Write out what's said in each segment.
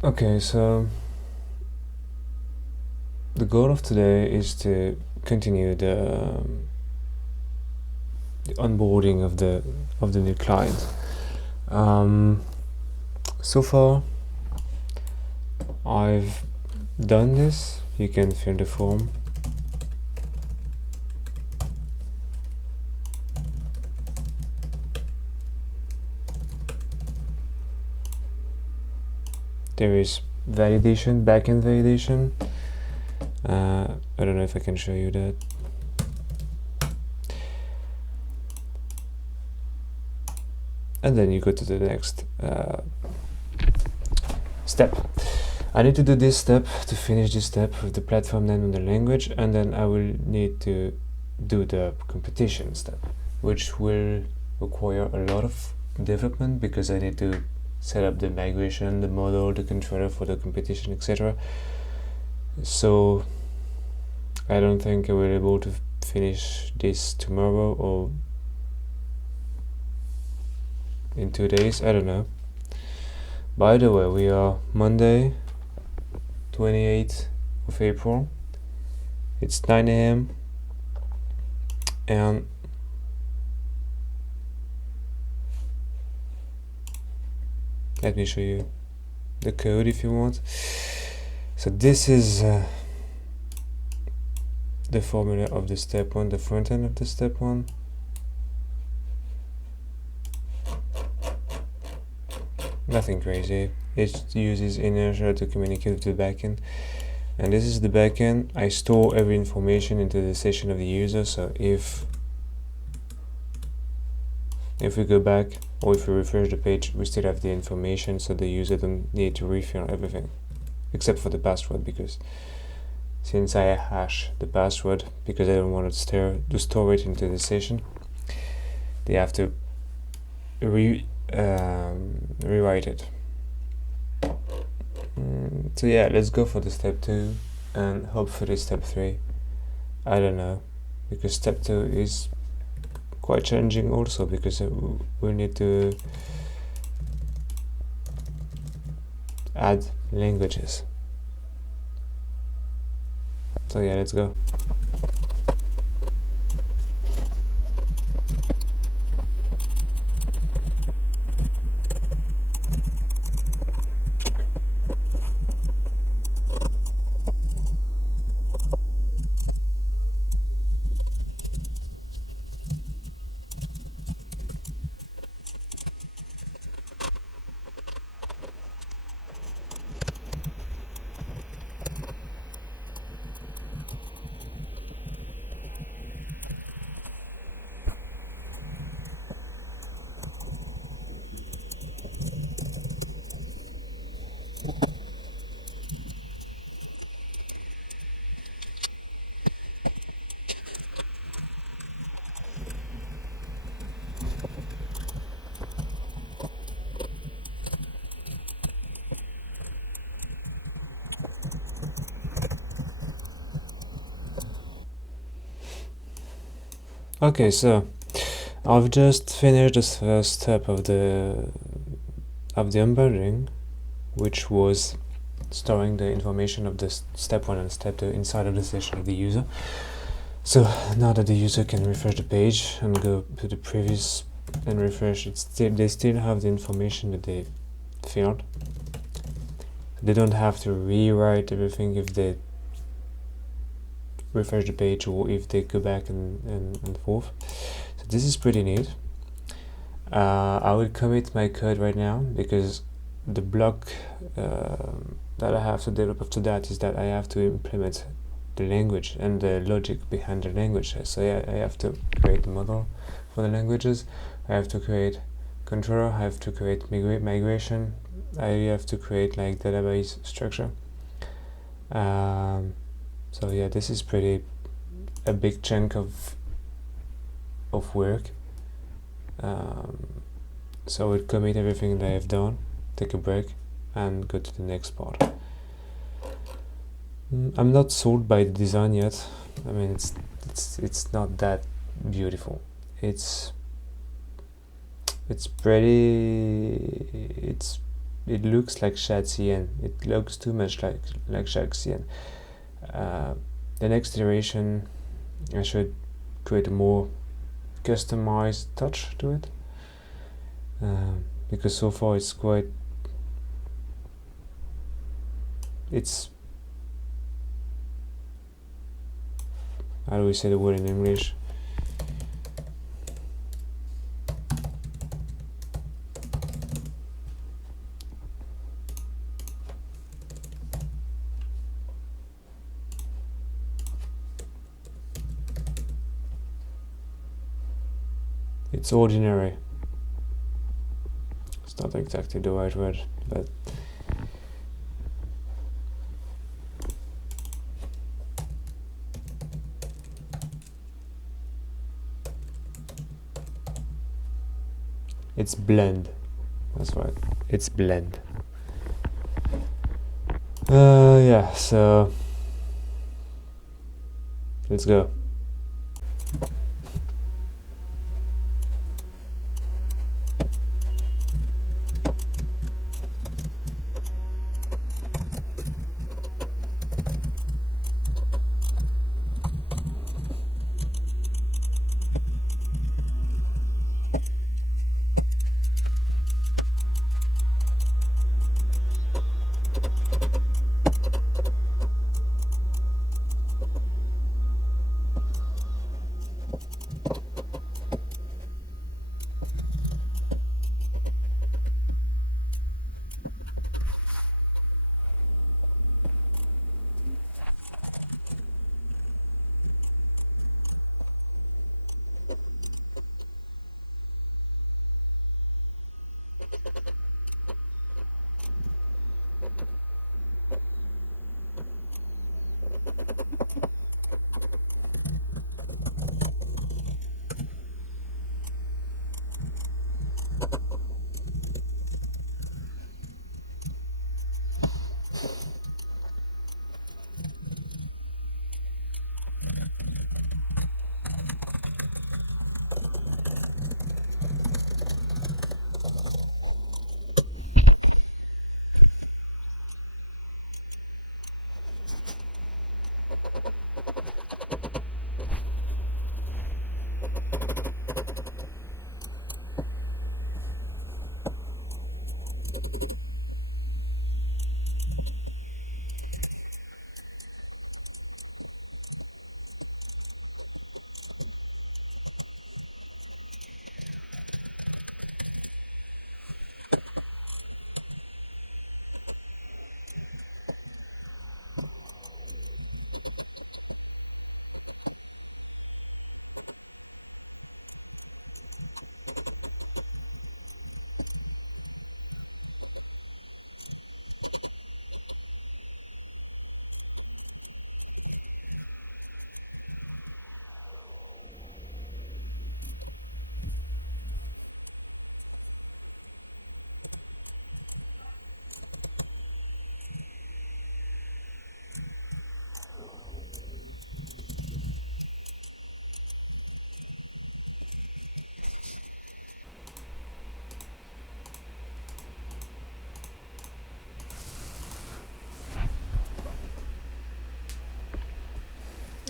Okay, so the goal of today is to continue the onboarding of the new client. So far, I've done this. You can fill the form. There is validation, backend validation. I don't know if I can show you that. And then you go to the next step. I need to do this step to finish this step with the platform name and the language, and then I will need to do the competition step, which will require a lot of development because I need to set up the migration, the model, the controller for the competition, etc. So I don't think I will be able to finish this tomorrow or in 2 days, I don't know. By the way, we are Monday 28th of April. It's 9 a.m. and let me show you the code if you want. So this is the formula of the step 1, the front end of the step 1. Nothing crazy. It uses inertia to communicate with the backend. And this is the backend. I store every information into the session of the user. So if we go back or if we refresh the page, we still have the information, so the user don't need to refill everything except for the password, because since I hash the password because I don't want to store it into the session, they have to rewrite it. So yeah, let's go for the step 2 and hopefully step 3. I don't know, because step 2 is quite challenging also because we need to add languages. So yeah, let's go. Okay, so I've just finished the first step of the onboarding, which was storing the information of the step 1 and step 2 inside of the session of the user. So now that the user can refresh the page and go to the previous and refresh, they still have the information that they filled. They don't have to rewrite everything if they refresh the page or if they go back and forth. So this is pretty neat. I will commit my code right now because the block that I have to develop after that is that I have to implement the language and the logic behind the language. So yeah, I have to create the model for the languages, I have to create controller, I have to create migration, I have to create like database structure. So yeah, this is a big chunk of work. So I will commit everything that I have done, take a break, and go to the next part. I'm not sold by the design yet. I mean, it's not that beautiful. It's it looks like shadcn. It looks too much like shadcn. The next iteration I should create a more customized touch to it, because so far it's how do we say the word in English? It's ordinary. It's not exactly the right word, but it's blend. That's right. It's blend. Yeah, so let's go.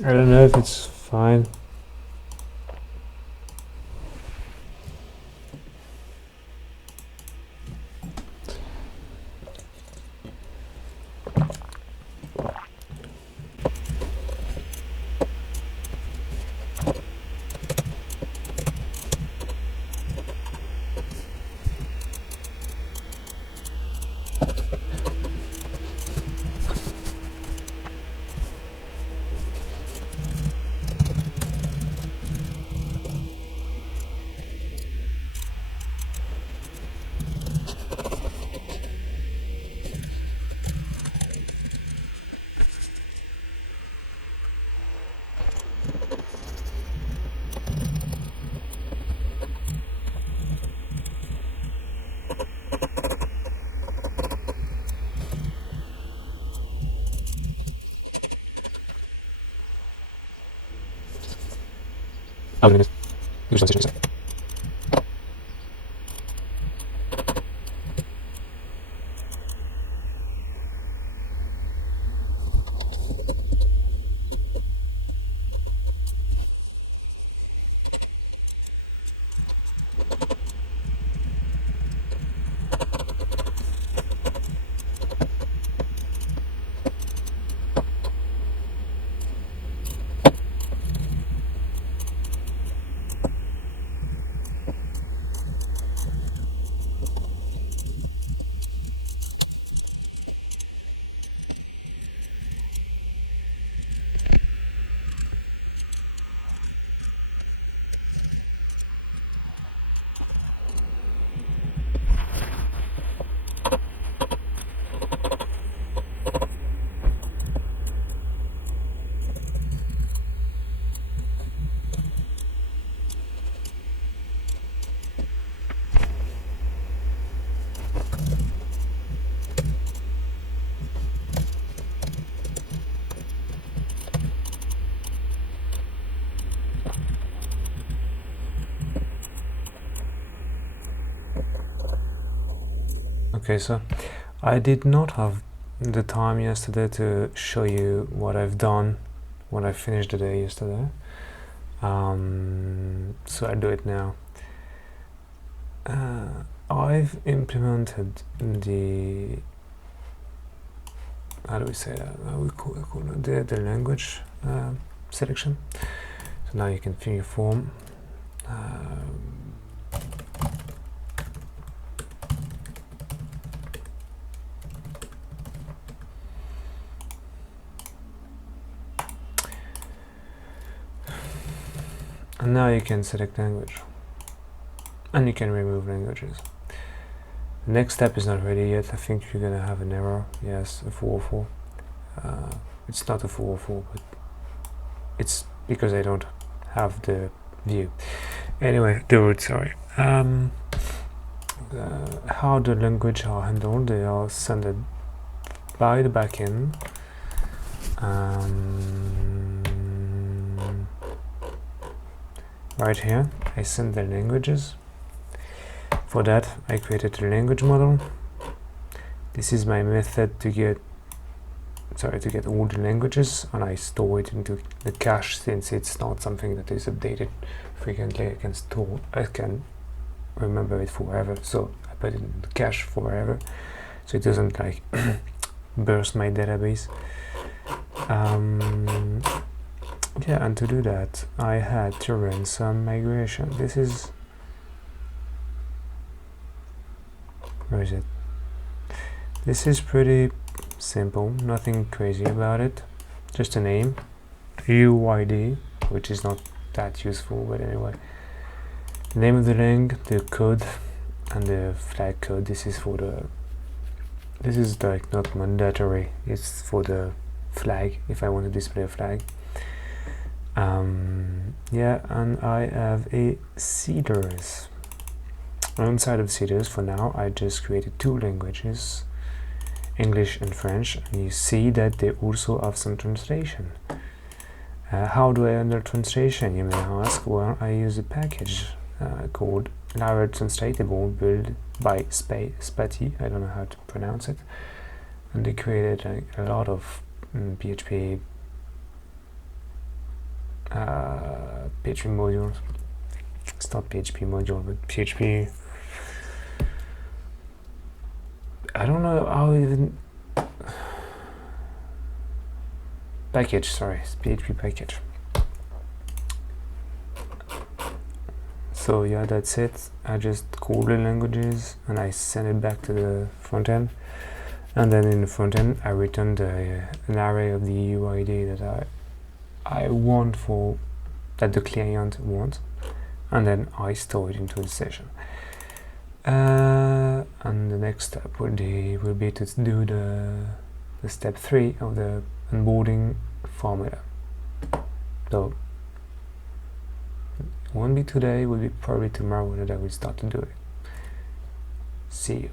I don't know if it's fine. Alınız. Güzel seçeneği. Okay, so I did not have the time yesterday to show you what I've done, what I finished the day yesterday. So I do it now. I've implemented the, how do we say that? We call it the language selection. So now you can fill your form. And now you can select language, and you can remove languages. The next step is not ready yet. I think you're gonna have an error. Yes, a 404. It's not a 404, but it's because I don't have the view. Anyway, the root, sorry. How the language are handled, they are sent by the backend. Right here, I send the languages. For that, I created a language model. This is my method to get all the languages, and I store it into the cache since it's not something that is updated frequently. I can remember it forever, so I put it in the cache forever, so it doesn't like burst my database. Yeah, and to do that, I had to run some migration. This is, where is it? This is pretty simple, nothing crazy about it. Just a name, UID, which is not that useful, but anyway. The name of the link, the code, and the flag code. This is like not mandatory. It's for the flag if I want to display a flag. Yeah, and I have a seeders. Inside of seeders, for now, I just created 2 languages, English and French, and you see that they also have some translation. How do I handle translation, you may ask? Well, I use a package called laravel translatable, built by Spati, I don't know how to pronounce it, and they created a lot of PHP modules. It's not PHP module, but PHP, I don't know how even package, sorry, it's PHP package. So yeah, that's it. I just call the languages and I send it back to the front end, and then in the front end I return an array of the UID that I want that the client wants, and then I store it into the session. And the next step will be to do the step 3 of the onboarding formula. So it won't be today, will be probably tomorrow that I will start to do it. See you.